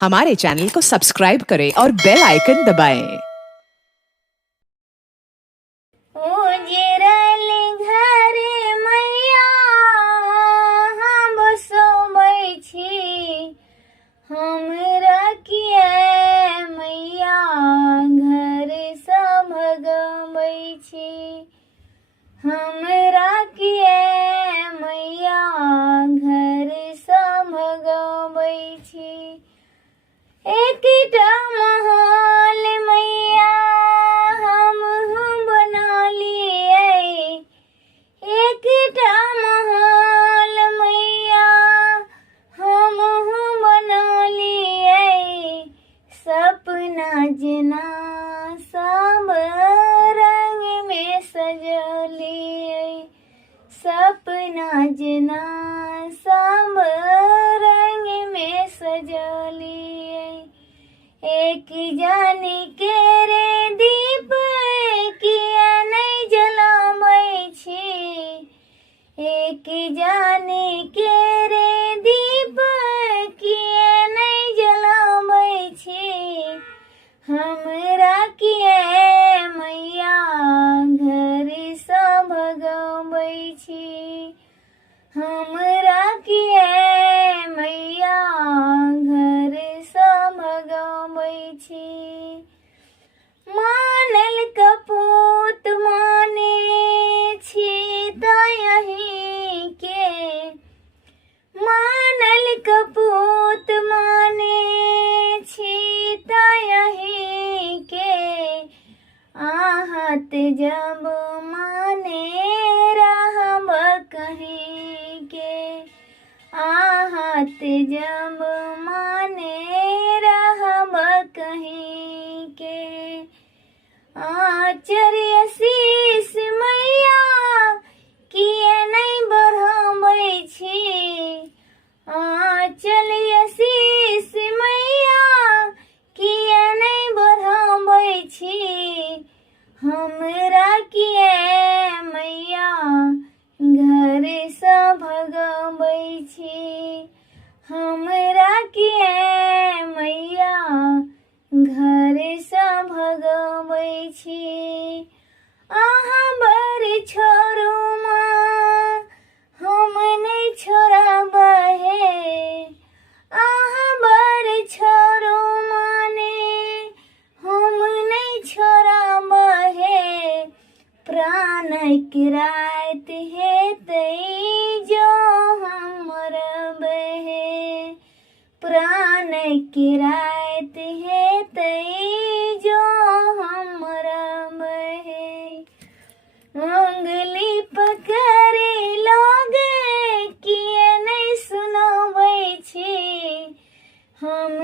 हमारे चैनल को सब्सक्राइब करें और बेल आइकन दबाएं। उजरल घरे मैया हम सोबै छी, हमरा किए मैया घर सँ भगबै छी, हमरा किए मैया घर सँ भगबै छी। एकटा महल मैया हमहूँ बना लियै, एकटा महल मैया हमहूँ बना लियै, सपना जेना सब रंग में सजलियै, सपना जेना सब रंग में सजलियै। एक जानी के रे दीप किया नहीं जलाबै छी, एक जानी के रे दीप किया नहीं जलाबै छी, हमरा किए मैया घर सँ भगबै छी, हमरा किए मैया घर सँ भगबै छी। मानल कपूत माने छी तहीं के, मानल कपूत माने छी तहीं के, आहत जब माने रहब कहीं के, आहत जब माने रहब कहीं के। आचर्य शीश मैया किए नहीं बढ़ाबै छी, आचर्य शीश मैया किए नहीं बढ़ाबै छी, हमरा किए मैया घर सँ भगबै छी, हमरा किए मैया घर सँ भगबै छी। अहाँ बर छोड़ू माँ हम नहीं छोड़बै हे, अहाँ बर छोड़ू माने हम नहीं छोड़बै हे, प्राणक रात हेतै जो हम मरबै हे, प्राणक रात हेतै जो हम मरबै हे। उंगली पकड़े लोग किए नहीं सुनाबै छी, हम